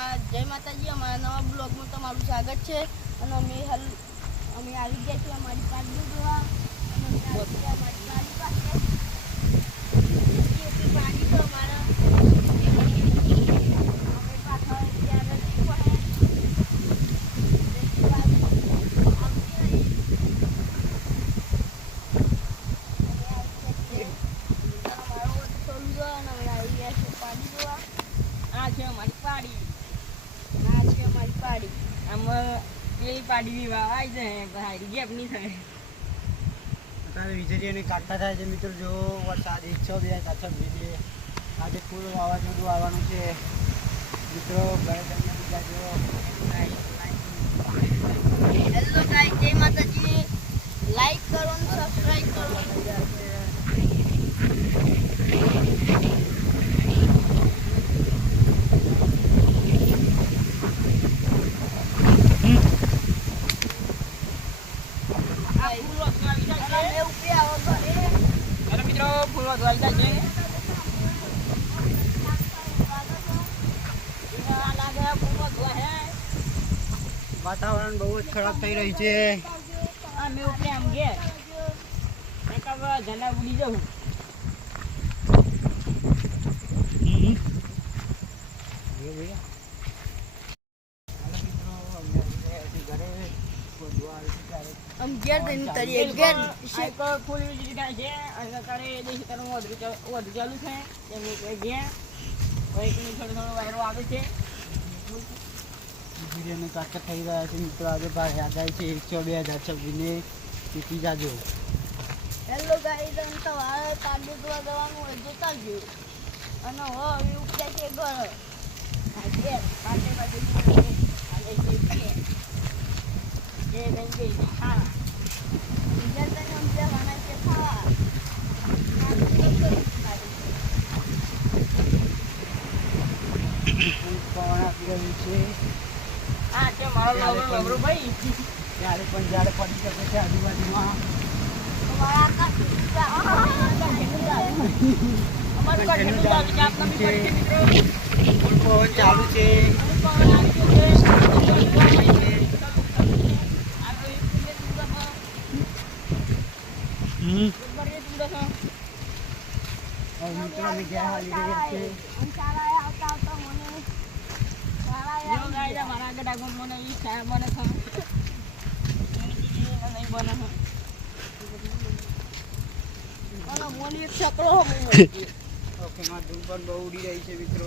જય માતાજી, અમારા નવા બ્લોગમાં તમારું સ્વાગત છે. અને અમે આવી ગયા છીએ અમારી પાડી જોવા. અને અમે આવી ગયા અમારી પાડી પાસે. પાડી તો અમારા અમે પાછળ ત્યાં નથી પડે. પાડી વાવાઈ જાય હારી ગેપ નહીં થાય. અત્યારે વીજળીઓની કાઢતા થાય છે મિત્રો. જો વરસાદ 102 આજે ફૂલ વાવાઝોડું આવવાનું છે મિત્રો. હેલો ગાઈસ, જય માતાજી. લાઈક કરો અને સબસ્ક્રાઇબ કરો. વાતાવરણ બહુ જ ખરાબ થઈ રહ્યું છે. મેં ઉપરે આમ ગયા ઝંડા ઉડી જવું. ફૂલ વીજળી થાય છે અને અત્યારે દેશી તરફ વધુ ચાલુ છે. એમ ગયા થોડો વાયરો આવે છે. વીજળીઓને કાચા થઈ રહ્યા છે મિત્રો. આજે ભાઈ આગાહી છે 102,026 ચૂકી જાજો. હેલો ગાઈસ, તમારે પાડી જોવા જવાનું હોય તો ચાલજો. અને હવે ઉપડે છે ઘર પાટે પાટે ત્યારે પણ જ્યારે પડી શકે છે આજુબાજુમાં. પવન ચાલુ છે. મિત્રો અમે ગયા હાલી રહ્યા છે. મારા આગળ આગળ મને ઈ છાયા બને છે નહીં બને છે. મોની છકડો ઓકે, માં ધૂળ પણ બહુ ઉડી રહી છે મિત્રો.